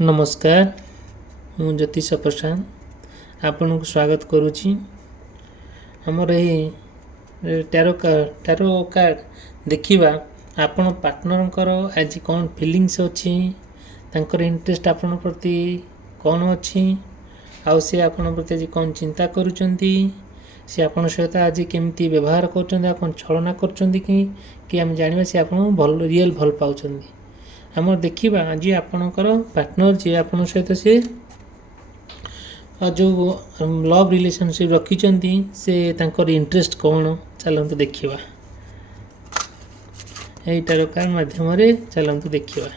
नमस्कार मु ज्योतिष प्रसाद आपन को स्वागत करुच्ची आमर ये टैरो कार्ड देखिबा आपण पार्टनर आज कौन फीलिंग्स अच्छी तांकर इंटरेस्ट आपण प्रति कौन अच्छी आउ से आपण प्रति आज कौन चिंता करुचंती से आपण सहित आज केमती व्यवहार कर छलना कि आम जानिबा से आपण भल रियल भल पाउचंती आम देखा आज आपणकर पार्टनर जी आपण सहित से जो लव रिलेशनशिप रखिंट से तांकर इंटरेस्ट कौन चलतु देखा यहीटार कार्ड माध्यम चलतु देखा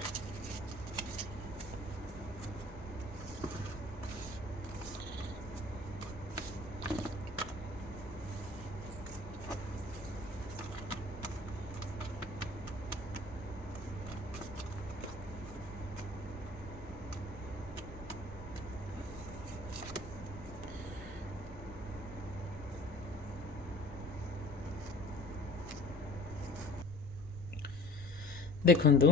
देखंतु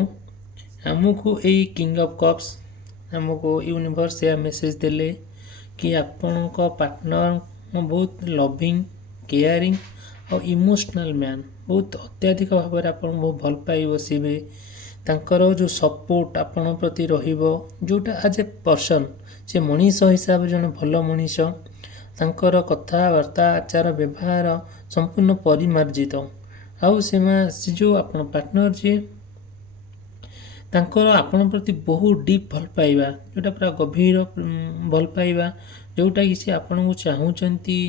आमको यही किंग ऑफ कप्स आमको यूनिवर्स या मेसेज देले कि आपण पार्टनर बहुत लविंग केयरिंग और इमोशनल मैन बहुत अत्याधिक भाव में आप बहुत भल पाई बसबे तांकर जो सपोर्ट आपण प्रति रहिबो जोटा एज ए पर्सन से मनीष हिसाब से जन भल मनीष तांकर कथबार्ता आचार व्यवहार संपूर्ण परिमार्जित आउ से जो आपण पार्टनर जी तांकर आपण प्रति बहुत डीप भल पाइबा जोटा पूरा गभीर भल पाइबा जोटा कि से आपण को चाहूचंती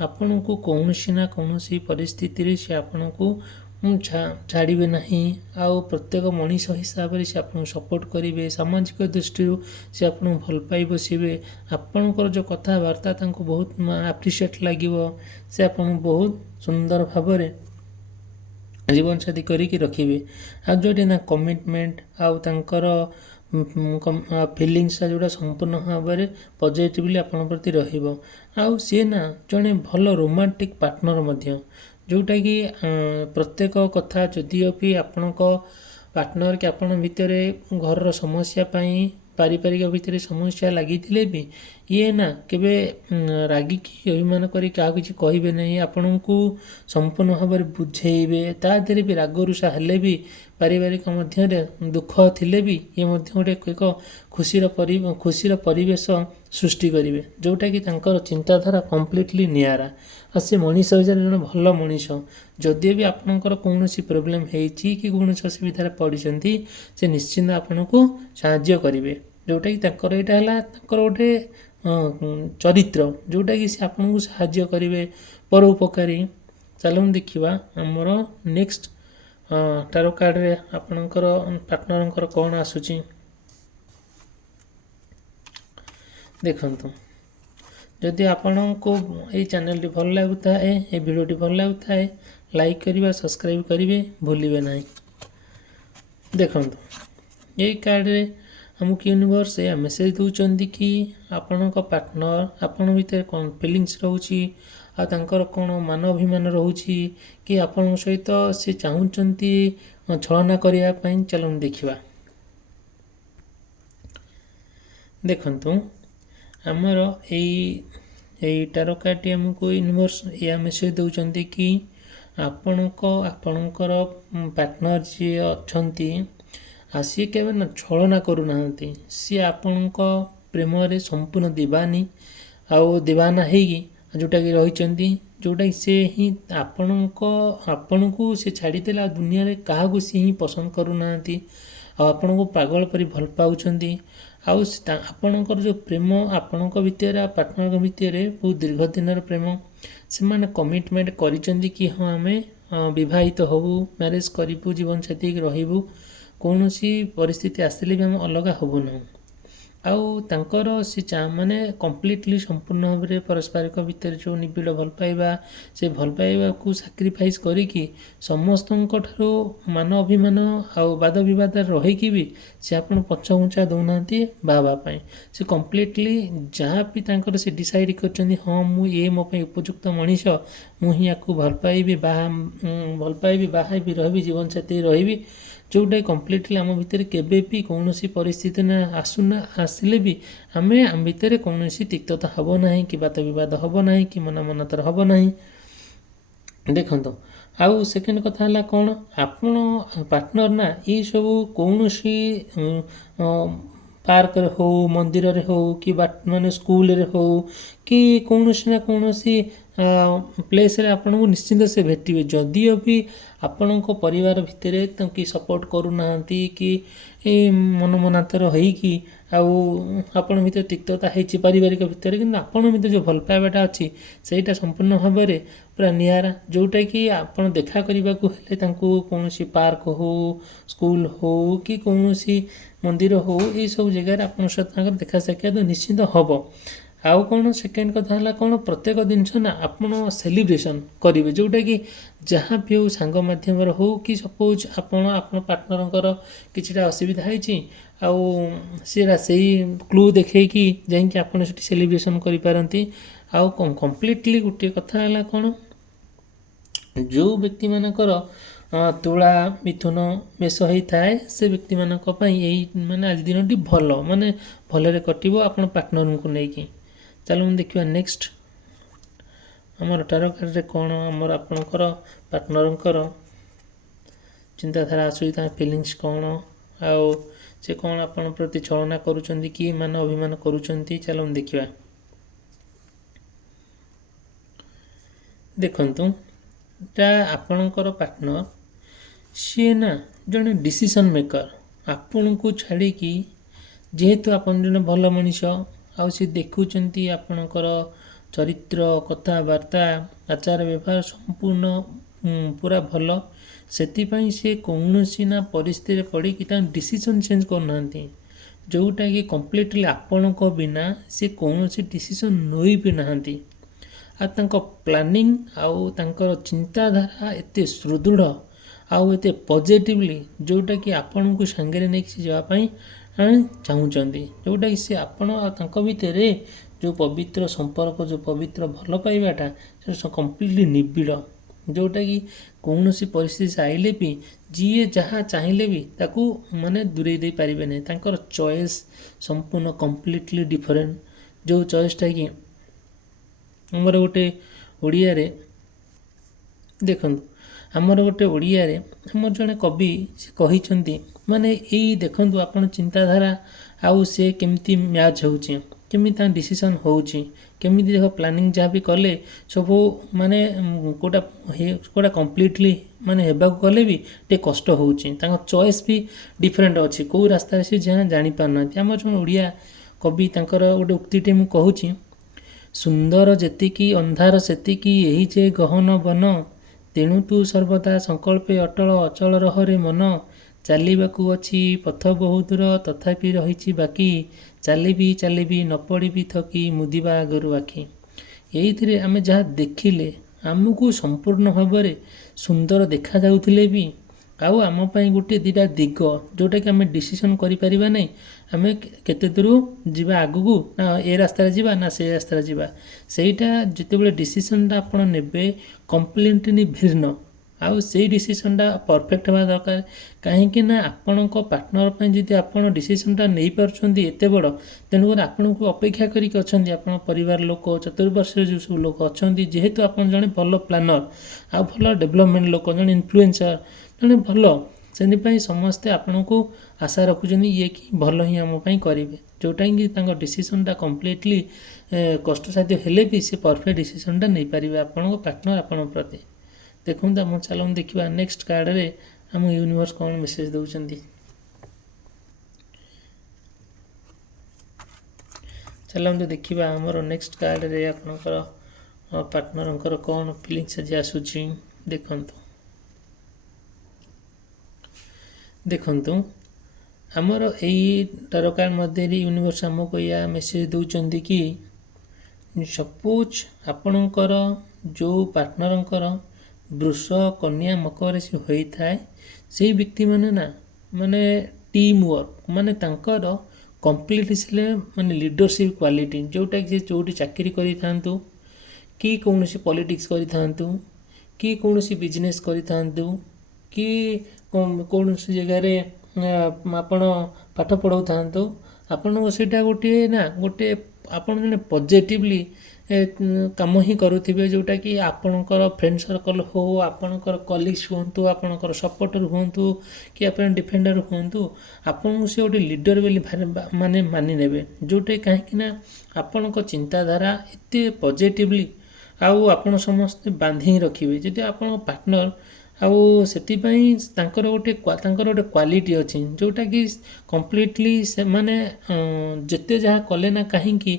आपण को कौनसी ना कौनसी परिस्थिति रे से आपण को छाड़िबे नहीं आउ प्रत्येक मनीष हिसाब से आपन सपोर्ट करेंगे सामाजिक दृष्टि से आपन भल पाई बसबे आपणकर जो कथबार्ता तांको बहुत एप्रिशिएट लागिवो से आपन बहुत सुंदर भाव जीवन साथी करिकी रखिबे आ जोटी ना कमिटमेंट आउ तांकर फिलिंग्स जोड़ा संपूर्ण भाव में पॉजिटिवली आपण प्रति रहिबो आउ सी ना जड़े भल रोमांटिक पार्टनर मध्य जोटा कि प्रत्येक कथा जदिओ भी आपण पार्टनर कि आपण भितर घर समस्या पाई पारिवारिक भितर समस्या लगी भी ये ना केबे रागिकी अभिमान करी क्या किसी कहे नहीं आपण को संपूर्ण भाव में बुझेबे ता देहरे भी रागरुषा हेले भी पारिवारिक मध्य दुख थिले भी ये गोटे एक खुशीर परिवेश सृष्टि करेंगे जोटा कि तांकर चिंताधारा कम्प्लीटली नियारा आ से मनीष हिसाब जन भल मनीष जदि भी आपणकर कौन प्रोब्लेम होती कि कौन असुविधा पड़ती से निश्चिंत आपन को साहाय्य करेंगे जोटा कि तांकर यहाँ है गोटे चरित्र जोटा कि से आपन को साहाय्य करेंगे परोपकारी चलून देखा आमर नेक्स्ट टारो कार्ड रे आपणकर पार्टनर कौन आसूची देखंतु जदि आपण को ये चैनल भल लगुता है ये वीडियो भल लगुता है लाइक करिबा सब्सक्राइब करिवे भूलिबे नहीं देखंतु यही कार्ड रे हमको यूनिवर्स या मेसेज दौरान कि आपण पार्टनर आपण भीतर कौन फिलिंग्स रोची आ तांकर कौन मान अभिमान रोची कि आपण सहित से चाहूचंती छलना करने चलन देखा देखंतु आमर यही टारो कार्ड आमको यूनिवर्स या मेसेज दौरान कि आपणकर पार्टनर जी अच्छी सी के ना छलना करूना सी आपण प्रेम रे संपूर्ण दीवानी आउ दीवाना होगी जोटा कि रही जोटा कि से ही आपण को से छाड़ीदेला दुनिया रे क्या सी ही पसंद करूना आपण को पागल परी भल पाउछंती आउ आपणकर जो प्रेम आपण भितर पार्टनर भितर बहुत दीर्घ दिन प्रेम से माने कमिटमेंट करिसेंती कि हाँ आम विवाहित होबू मैरिज करूँ जीवन साथी रहबू कौन सी परिस्थिति आसले भी आम अलग हबू ना आउ तांकर से माने कम्प्लीटली संपूर्ण भाव में पारस्परिक भितर जो निबिड़ भल पाइबा से भल पाइबा को सैक्रिफाइस करिकी समस्त मान अभिमान आउ वाद विवाद रहीकि भी से आपन पछघुंचा दौना बाबाई से कम्प्लीटली जहाँ भी तांकर से डिसाइड कर हाँ मु ये मो उपयुक्त मनीष मुझे या भल पाइबी बाहा भी रही जीवन साथी रही जोटा कम्प्लीटली आम भितर केबे भी कौन परिस्थिति ना आसिले भी आम आम भितर कौन तिक्तता हम ना कि बात बद हम ना कि मना मनतर हम ना। देखो आउ सेकेंड कथा है कौन आपण पार्टनर ना ये सब कौन पार्क हो मंदिर रे हो कि माने स्कूल रे हो कि कौन ना कौन प्लेस रे आपन को निश्चिंत से भेटिबे जदियो भी आपण को परिवार भितर कि सपोर्ट करूना कि मन मनातर होइकी आपण भितर तिक्तता होती पारिवारिक भितर कि आपण भितर जो भल पाइबाटा अच्छी सेटा संपूर्ण भाव में पूरा निआरा जोटा कि आपण देखा करने को हेले कौन पार्क हो स्कूल हो कि कौन मंदिर हो ये सब जगह आप देखा साक्षात निश्चित हम आउ कौन सेकेंड कथा है कौन प्रत्येक जिनस ना आप सेलिब्रेशन करेंगे जोटा कि जहाँ भी हो सांग मध्यम हो कि सपोज आप पार्टनर किसी असुविधा होगा से क्लू देखे कि जाकि आप सेलिब्रेशन करें आउ कम्प्लीटली गोटे कथा है कौन जो व्यक्ति मानकर तुला मिथुन मेष होता है से व्यक्ति मानक यही माने आज दिन भल माने भलरे कटिबो आपण पार्टनर को लेकिन चलो हम देखिए नेक्स्ट आमर टारो कार्ड रे कौन आमर आपणकर पार्टनर चिंताधारा असुविधा फिलिंग्स कौन आउ से कौन आपण प्रति छलना करुचंदी कि मान अभिमान करुचंती चलो हम देखिए देखंतु आपणकर पार्टनर सी ना जड़े डिसीजन मेकर आपण को छाड़ी कि जेहेतु आपन जन भल मनीष सी देखुंट आपणकर चरित्र कथबार्ता आचार व्यवहार संपूर्ण पूरा भल से कौन ना परिस्थिति पड़ी कि डिसीजन चेंज करना जोटा कि कम्प्लीटली आपण बिना सी कौन डिसीजन नई भी नहांती प्लानिंग आउ चिंताधारा एते सुदृढ़ आउ एते पॉजिटिवली जोटा कि आपण को सांगे नहीं जावाई चाहूँगी जोटा कि सी आपण भितर जो पवित्र संपर्क जो पवित्र भल पाइबाटा कम्प्लीटली निबिड़ जोटा कि कौन सी परिस्थिति आइले भी जी जहाँ चाहिए भी ताकू माने दूरे दे पारिबे नहीं तांकर चॉइस संपूर्ण कम्प्लीटली डिफरेंट जो चॉइसटा कि आमर गोटे ओडिया रे देखो आमर गोटे ओडिया रे आमर जड़े कवि से कही माने यही देखु आपन चिंताधारा आउ से केमती मैच होची केमी डिसीजन होची केमी देख प्लानिंग जहाँ भी कले सब माने कोटा कम्प्लीटली माने हेबाकू गले भी टे कष्ट होची चॉइस भी डिफरेंट अच्छी कौ रास्ता से जहाँ जानी पारना आम जो ओडिया कवि तांकर गोटे उक्तिटे मु कहूची सुंदर जेतिकी अंधार सेतिकी यही जे गहन बन तेणु तू सर्वदा संकल्पे अटल अचल रहरे मन चालिबाकू अछि पथ बहुत दूर तथापि रही बाकी चलिबी न पड़ी थकी मुदिबा आगरू आखि यही आम जहाँ देखिले आमको संपूर्ण भाव में सुंदर देखा जाउथिले भी आउ आम पाई गोटे दीटा दिग जोटा कि आम डिसीजन करिपरिबा नहीं आम केते दूर जीवा आगू ना ए रास्ता जीवा ना से रास्ता जीवा सेटा जितेबाला डिसीजनटा आपण नेबे कम्प्लीटली भिन्न आउ से डिसीजनटा परफेक्ट हवा दरकार कहीं ना आपण पार्टनर जदि आप डिसीजनटा नहीं पार्टी एत बड़ तेणुक आपण को अपेक्षा करके अच्छा आप परिवार लोक चतुर्वर्ष जो सब लोक अच्छा जेहेतु आप जड़े भल प्लानर आ भल डेभलपमेंट लोक जड़े इन्फ्लुएंसर जड़े भल से समस्ते आपण को आशा रखुच्च ये कि भल ही आमपाई करेंगे जोटा कि डिसीजनटा कम्प्लीटली कष्टसाध्य हेले भी से परफेक्ट डिसीजनटा नहीं पारे आपण पार्टनर आपण प्रति देखो आम चलो देखा नेक्स्ट कार्ड रे आम यूनिवर्स कौन मेसेज दौरान चलो देखा आमर नेक्स्ट कार्ड रे आपणकर पार्टनर कौन फिलिंग्स आज आसूची देखंतु आमर यही टारो कार्ड मध्य यूनिवर्स आमको या मेसेज दौरान कि सपोज आपणकर जो पार्टनर वृष कन्या मकर राशि होता है से व्यक्ति माने ना माने टीम वर्क माने तांकर कंप्लीट से माने लीडरशिप क्वालिटी जोटा कि जो चाकरी करि थांतु कि कौन पॉलिटिक्स करि थांतु कि कौन बिजनेस करि थांतु कि କୌଣସି ଜାଗାରେ ଆପଣ ପାଠ ପଢ଼ାଉଥାନ୍ତୁ, ଆପଣଙ୍କୁ ସେଇଟା ଗୋଟେ ଆପଣ ଜଣେ ପଜିଟିଭଲି କାମ ହିଁ କରୁଥିବେ, ଯେଉଁଟାକି ଆପଣଙ୍କର ଫ୍ରେଣ୍ଡ ସର୍କଲ୍ ହଉ, ଆପଣଙ୍କର କଲିଗ୍ସ ହୁଅନ୍ତୁ, ଆପଣଙ୍କର ସପୋର୍ଟର ହୁଅନ୍ତୁ, କି ଆପଣ ଡିଫେଣ୍ଡର ହୁଅନ୍ତୁ, ଆପଣଙ୍କୁ ସେ ଗୋଟେ ଲିଡ଼ର ବୋଲି ମାନି ନେବେ। ଯେଉଁଟା କାହିଁକି ନା ଆପଣଙ୍କ ଚିନ୍ତାଧାରା ଏତେ ପଜିଟିଭଲି ଆଉ ଆପଣ ସମସ୍ତେ ବାନ୍ଧି ହିଁ ରଖିବେ। ଯଦି ଆପଣଙ୍କ ପାର୍ଟନର ଆଉ ସେଥିପାଇଁ ତାଙ୍କର ଗୋଟେ କ୍ୱାଲିଟି ଅଛି, ଯେଉଁଟାକି କମ୍ପ୍ଲିଟଲି ସେମାନେ ଯେତେ ଯାହା କଲେ ନା କାହିଁକି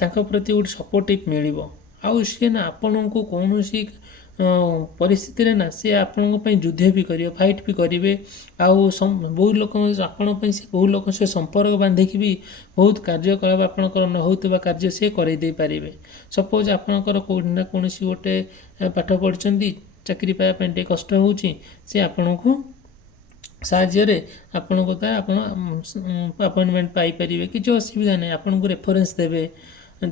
ତାଙ୍କ ପ୍ରତି ଗୋଟେ ସପୋର୍ଟିଭ୍ ମିଳିବ। ଆଉ ସିଏ ନା ଆପଣଙ୍କୁ କୌଣସି ପରିସ୍ଥିତିରେ ନା ସେ ଆପଣଙ୍କ ପାଇଁ ଯୁଦ୍ଧ ବି କରିବେ, ଫାଇଟ୍ ବି କରିବେ। ଆଉ ବହୁତ ଲୋକ ଆପଣଙ୍କ ପାଇଁ ସେ ବହୁ ଲୋକ ସେ ସମ୍ପର୍କ ବାନ୍ଧିକି ବି ବହୁତ କାର୍ଯ୍ୟକଳାପ ଆପଣଙ୍କର ନ ହେଉଥିବା କାର୍ଯ୍ୟ ସେ କରାଇ ଦେଇପାରିବେ। ସପୋଜ୍ ଆପଣଙ୍କର କେଉଁଠି ନା କୌଣସି ଗୋଟେ ପାଠ ପଢ଼ିଛନ୍ତି, ଚାକିରି ପାଇବା ପାଇଁ ଟିକେ କଷ୍ଟ ହେଉଛି, ସେ ଆପଣଙ୍କୁ ସାହାଯ୍ୟରେ ଆପଣଙ୍କ ଦ୍ୱାରା ଆପଣ ଆପଏଣ୍ଟମେଣ୍ଟ ପାଇପାରିବେ, କିଛି ଅସୁବିଧା ନାହିଁ। ଆପଣଙ୍କୁ ରେଫରେନ୍ସ ଦେବେ,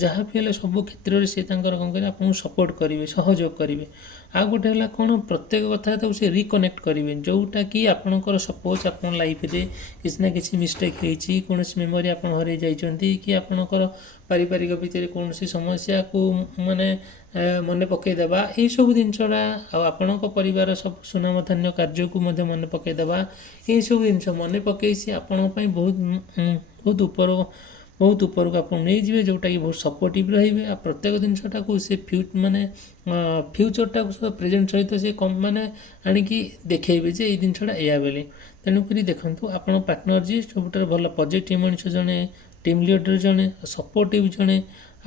ଯାହା ବି ହେଲେ ସବୁ କ୍ଷେତ୍ରରେ ସେ ତାଙ୍କର କ'ଣ କରିବେ, ଆପଣଙ୍କୁ ସପୋର୍ଟ କରିବେ, ସହଯୋଗ କରିବେ। ଆଉ ଗୋଟେ ହେଲା କ'ଣ, ପ୍ରତ୍ୟେକ କଥାଟାକୁ ସେ ରିକନେକ୍ଟ କରିବେ, ଯେଉଁଟାକି ଆପଣଙ୍କର ସପୋଜ୍ ଆପଣଙ୍କ ଲାଇଫ୍ରେ କିଛି ନା କିଛି ମିଷ୍ଟେକ୍ ହେଇଛି, କୌଣସି ମେମୋରି ଆପଣ ହରାଇ ଯାଇଛନ୍ତି, କି ଆପଣଙ୍କର ପାରିବାରିକ ଭିତରେ କୌଣସି ସମସ୍ୟାକୁ ମନେ ପକାଇଦେବା, ଏହିସବୁ ଜିନିଷଟା, ଆଉ ଆପଣଙ୍କ ପରିବାର ସବୁ ସୁନାମଧନ୍ୟ କାର୍ଯ୍ୟକୁ ମଧ୍ୟ ମନେ ପକାଇଦେବା, ଏହିସବୁ ଜିନିଷ ମନେ ପକାଇ ସେ ଆପଣଙ୍କ ପାଇଁ ବହୁତ ଉପରକୁ ଆପଣ ନେଇଯିବେ, ଯେଉଁଟାକି ବହୁତ ସପୋର୍ଟିଭ୍ ରହିବେ। ଆଉ ପ୍ରତ୍ୟେକ ଜିନିଷଟାକୁ ସେ ଫ୍ୟୁଚର୍ଟାକୁ ପ୍ରେଜେଣ୍ଟ ସହିତ ସେ ଆଣିକି ଦେଖେଇବେ ଯେ ଏଇ ଜିନିଷଟା ଏଇଆ ବୋଲି। ତେଣୁକରି ଦେଖନ୍ତୁ, ଆପଣଙ୍କ ପାର୍ଟନର ଯିଏ ସବୁଠାରୁ ଭଲ ପଜିଟିଭ୍ ମଣିଷ, ଜଣେ ଟିମ୍ ଲିଡର, ଜଣେ ସପୋର୍ଟିଭ୍, ଜଣେ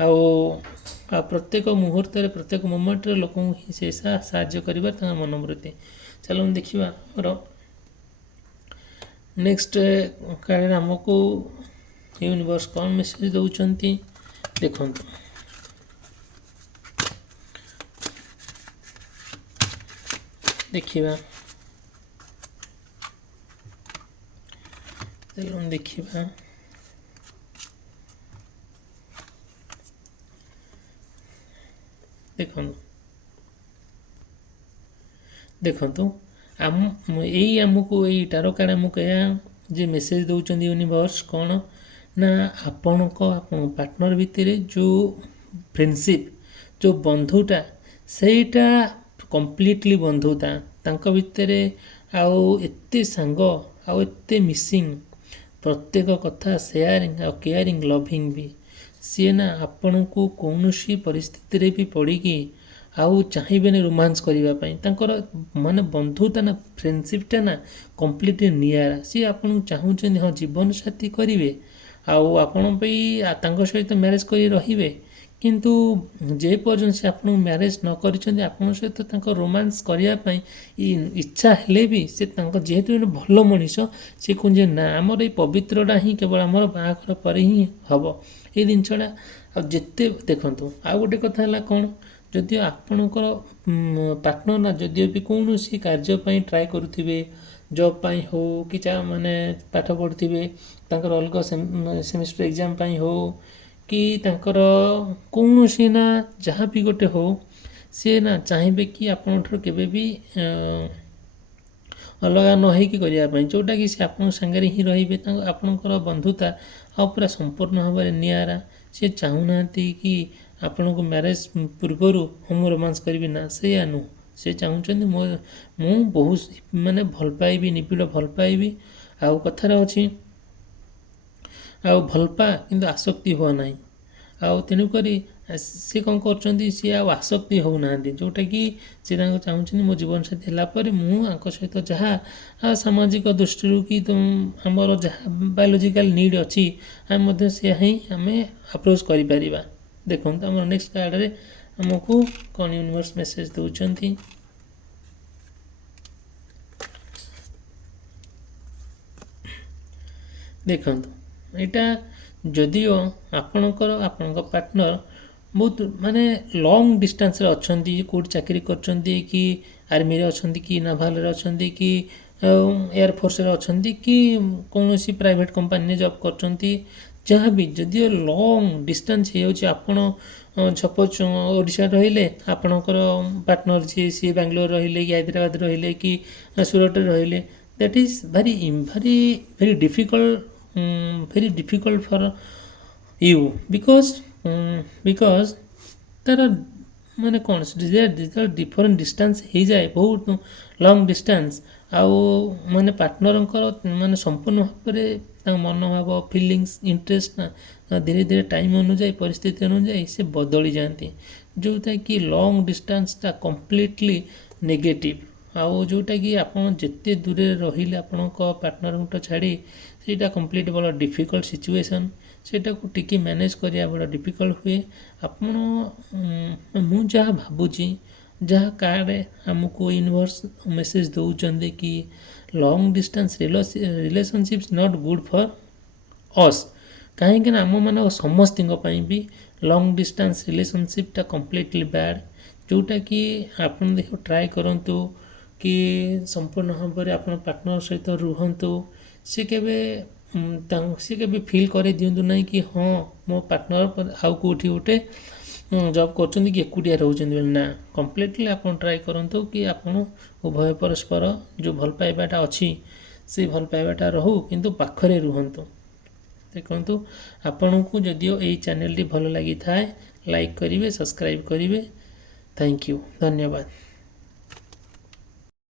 ଆଉ ପ୍ରତ୍ୟେକ ମୁହୂର୍ତ୍ତରେ ପ୍ରତ୍ୟେକ ମୋମେଣ୍ଟରେ ଲୋକଙ୍କୁ ହିଁ ସେ ସାହାଯ୍ୟ କରିବାର ତାଙ୍କ ମନୋବୃତ୍ତି। ଚାଲନ୍ତୁ ଦେଖିବା ଆମର ନେକ୍ସଟ କାର୍ଡ଼ରେ ଆମକୁ ୟୁନିଭର୍ସ କ'ଣ ମେସେଜ ଦେଉଛନ୍ତି ଦେଖନ୍ତୁ। ଦେଖିବା ଦେଖନ୍ତୁ ଆମକୁ ଏଇ ଟାରୋ କାର୍ଡ଼ ଆମକୁ ଏହା ଯେ ମେସେଜ ଦେଉଛନ୍ତି ୟୁନିଭର୍ସ କ'ଣ ନା, ଆପଣଙ୍କ ପାର୍ଟନର ଭିତରେ ଯେଉଁ ଫ୍ରେଣ୍ଡସିପ୍, ଯେଉଁ ବନ୍ଧୁତା, ସେଇଟା କମ୍ପ୍ଲିଟଲି ବନ୍ଧୁତା ତାଙ୍କ ଭିତରେ, ଆଉ ଏତେ ସାଙ୍ଗ, ଆଉ ଏତେ ମିସିଂ, ପ୍ରତ୍ୟେକ କଥା ସେୟାରିଂ ଆଉ କେୟାରିଂ, ଲଭିଂ ବି। ସିଏ ନା ଆପଣଙ୍କୁ କୌଣସି ପରିସ୍ଥିତିରେ ବି ପଡ଼ିକି ଆଉ ଚାହିଁବେନି ରୋମାନ୍ସ କରିବା ପାଇଁ। ତାଙ୍କର ବନ୍ଧୁତା ନା, ଫ୍ରେଣ୍ଡସିପ୍ଟା ନା କମ୍ପ୍ଲିଟଲି ନିଆରା। ସିଏ ଆପଣଙ୍କୁ ଚାହୁଁଛନ୍ତି ହଁ ଜୀବନସାଥୀ କରିବେ, ଆଉ ଆପଣ ପାଇଁ ତାଙ୍କ ସହିତ ମ୍ୟାରେଜ୍ କରି ରହିବେ। କିନ୍ତୁ ଯେପର୍ଯ୍ୟନ୍ତ ସେ ଆପଣଙ୍କୁ ମ୍ୟାରେଜ୍ ନ କରିଛନ୍ତି, ଆପଣଙ୍କ ସହିତ ତାଙ୍କ ରୋମାନ୍ସ କରିବା ପାଇଁ ଇଚ୍ଛା ହେଲେ ବି ସେ ତାଙ୍କ ଯେହେତୁ ଗୋଟେ ଭଲ ମଣିଷ, ସେ କୁହନ୍ତି ନା, ଆମର ଏଇ ପବିତ୍ରଟା ହିଁ କେବଳ ଆମର ବାହାଘର ପରେ ହିଁ ହେବ ଏଇ ଜିନିଷଟା। ଆଉ ଯେତେ ଦେଖନ୍ତୁ, ଆଉ ଗୋଟେ କଥା ହେଲା କ'ଣ, ଯଦି ଆପଣଙ୍କର ପାର୍ଟନର ନା ଯଦିଓ ବି କୌଣସି କାର୍ଯ୍ୟ ପାଇଁ ଟ୍ରାଏ କରୁଥିବେ, ଜବ୍ ପାଇଁ ହେଉ କି ପାଠ ପଢ଼ୁଥିବେ, ତାଙ୍କର ଅଲଗା ସେମିଷ୍ଟର ଏକ୍ଜାମ୍ ପାଇଁ ହେଉ, କି ତାଙ୍କର କୌଣସି ନା ଯାହା ବି ଗୋଟେ ହେଉ, ସିଏ ନା ଚାହିଁବେ କି ଆପଣଙ୍କଠାରୁ କେବେ ବି ଅଲଗା ନ ହେଇକି କରିବା ପାଇଁ, ଯେଉଁଟାକି ସେ ଆପଣଙ୍କ ସାଙ୍ଗରେ ହିଁ ରହିବେ। ଆପଣଙ୍କର ବନ୍ଧୁତା ଆଉ ପୁରା ସମ୍ପୂର୍ଣ୍ଣ ଭାବରେ ନିଆରା। ସେ ଚାହୁଁନାହାନ୍ତି କି ଆପଣଙ୍କୁ ମ୍ୟାରେଜ୍ ପୂର୍ବରୁ ମୁଁ ରୋମାନ୍ସ କରିବି, ନା, ସେଇଆ ନୁହଁ। ସେ ଚାହୁଁଛନ୍ତି ମୁଁ ବହୁତ ଭଲ ପାଇବି, ନିବିଡ଼ ଭଲ ପାଇବି। ଆଉ କଥାରେ ଅଛି, ଆଉ ଭଲ ପା କିନ୍ତୁ ଆସକ୍ତି ହୁଅ ନାହିଁ। ଆଉ ତେଣୁକରି ସେ କ'ଣ କରୁଛନ୍ତି, ସିଏ ଆଉ ଆସକ୍ତି ହେଉନାହାନ୍ତି, ଯେଉଁଟାକି ସେ ତାଙ୍କୁ ଚାହୁଁଛନ୍ତି ମୋ ଜୀବନସାଥୀ ହେଲା ପରେ ମୁଁ ଆଙ୍କ ସହିତ ଯାହା ସାମାଜିକ ଦୃଷ୍ଟିରୁ କି ଆମର ଯାହା ବାୟୋଲୋଜିକାଲ ନିଡ୍ ଅଛି, ଆମେ ମଧ୍ୟ ସେୟା ହିଁ ଆମେ ଆପ୍ରୋଚ୍ କରିପାରିବା। ଦେଖନ୍ତୁ ଆମର ନେକ୍ସଟ କାର୍ଡ଼ରେ ଆମକୁ କ'ଣ ୟୁନିଭର୍ସ ମେସେଜ ଦେଉଛନ୍ତି। ଦେଖନ୍ତୁ, ଏଇଟା ଯଦିଓ ଆପଣଙ୍କ ପାର୍ଟନର ବହୁତ ଲଙ୍ଗ ଡିଷ୍ଟାନ୍ସରେ ଅଛନ୍ତି, କେଉଁଠି ଚାକିରି କରୁଛନ୍ତି, କି ଆର୍ମିରେ ଅଛନ୍ତି, କି ନାଭାଲରେ ଅଛନ୍ତି, କି ଏୟାରଫୋର୍ସରେ ଅଛନ୍ତି, କି କୌଣସି ପ୍ରାଇଭେଟ୍ କମ୍ପାନୀରେ ଜବ୍ କରୁଛନ୍ତି, ଯାହା ବି ଯଦିଓ ଲଙ୍ଗ ଡିଷ୍ଟାନ୍ସ ହେଇଯାଉଛି, ଆପଣ ସପୋଜ୍ ଓଡ଼ିଶାରେ ରହିଲେ, ଆପଣଙ୍କର ପାର୍ଟନର ଯିଏ ସିଏ ବାଙ୍ଗାଲୋର ରହିଲେ, କି ହାଇଦ୍ରାବାଦ ରହିଲେ, କି ସୁରଟରେ ରହିଲେ, that is very difficult for you because ତାର ମାନେ କ'ଣ ଯେତେବେଳେ ଡିଫରେଣ୍ଟ ଡିଷ୍ଟାନ୍ସ ହେଇଯାଏ, ବହୁତ ଲଙ୍ଗ ଡିଷ୍ଟାନ୍ସ, ଆଉ ମାନେ ପାର୍ଟନରଙ୍କର ମାନେ ସମ୍ପୂର୍ଣ୍ଣ ଭାବରେ ତାଙ୍କ ମନୋଭାବ, ଫିଲିଙ୍ଗସ୍, ଇଣ୍ଟରେଷ୍ଟ ଧୀରେ ଧୀରେ ଟାଇମ୍ ଅନୁଯାୟୀ, ପରିସ୍ଥିତି ଅନୁଯାୟୀ ସେ ବଦଳି ଯାଆନ୍ତି, ଯେଉଁଟାକି ଲଙ୍ଗ ଡିଷ୍ଟାନ୍ସଟା କମ୍ପ୍ଲିଟଲି ନେଗେଟିଭ୍। ଆଉ ଯେଉଁଟାକି ଆପଣ ଯେତେ ଦୂରରେ ରହିଲେ ଆପଣଙ୍କ ପାର୍ଟନରଙ୍କଠୁ ଛାଡ଼ି, ସେଇଟା କମ୍ପ୍ଲିଟ୍ ବଡ଼ ଡିଫିକଲ୍ଟ ସିଚୁଏସନ୍, ସେଇଟାକୁ ଟିକେ ମ୍ୟାନେଜ୍ କରିବା ବଡ଼ ଡିଫିକଲ୍ଟ ହୁଏ। ଆପଣ ମୁଁ ଯାହା ଭାବୁଛି, ଯାହା କାର୍ଡ଼ରେ ଆମକୁ ୟୁନିଭର୍ସ ମେସେଜ୍ ଦେଉଛନ୍ତି କି long distance relationships not good for us, କାହିଁକିନା ଆମମାନଙ୍କ ସମସ୍ତଙ୍କ ପାଇଁ ବି ଲଙ୍ଗ ଡିଷ୍ଟାନ୍ସ ରିଲେସନସିପ୍ଟା କମ୍ପ୍ଲିଟଲି ବ୍ୟାଡ଼୍। ଯେଉଁଟାକି ଆପଣ ଟ୍ରାଏ କରନ୍ତୁ କି ସମ୍ପୂର୍ଣ୍ଣ ଭାବରେ ଆପଣ ପାର୍ଟନର ସହିତ ରୁହନ୍ତୁ। ସେ କେବେ ଫିଲ୍ କରେଇ ଦିଅନ୍ତୁ ନାହିଁ କି ହଁ ମୋ ପାର୍ଟନର ଆଉ କେଉଁଠି ଗୋଟେ ଜବ୍ କରୁଛନ୍ତି କି ଏକୁଟିଆ ରହୁଛନ୍ତି ବୋଲି। ନା, କମ୍ପ୍ଲିଟଲି ଆପଣ ଟ୍ରାଏ କରନ୍ତୁ କି ଆପଣ ଉଭୟ ପରସ୍ପର ଯେଉଁ ଭଲ ପାଇବାଟା ଅଛି, ସେଇ ଭଲ ପାଇବାଟା ରହୁ, କିନ୍ତୁ ପାଖରେ ରୁହନ୍ତୁ। ଦେଖନ୍ତୁ, ଆପଣଙ୍କୁ ଯଦିଓ ଏଇ ଚ୍ୟାନେଲଟି ଭଲ ଲାଗିଥାଏ, ଲାଇକ୍ କରିବେ, ସବସ୍କ୍ରାଇବ୍ କରିବେ। ଥ୍ୟାଙ୍କ ୟୁ, ଧନ୍ୟବାଦ।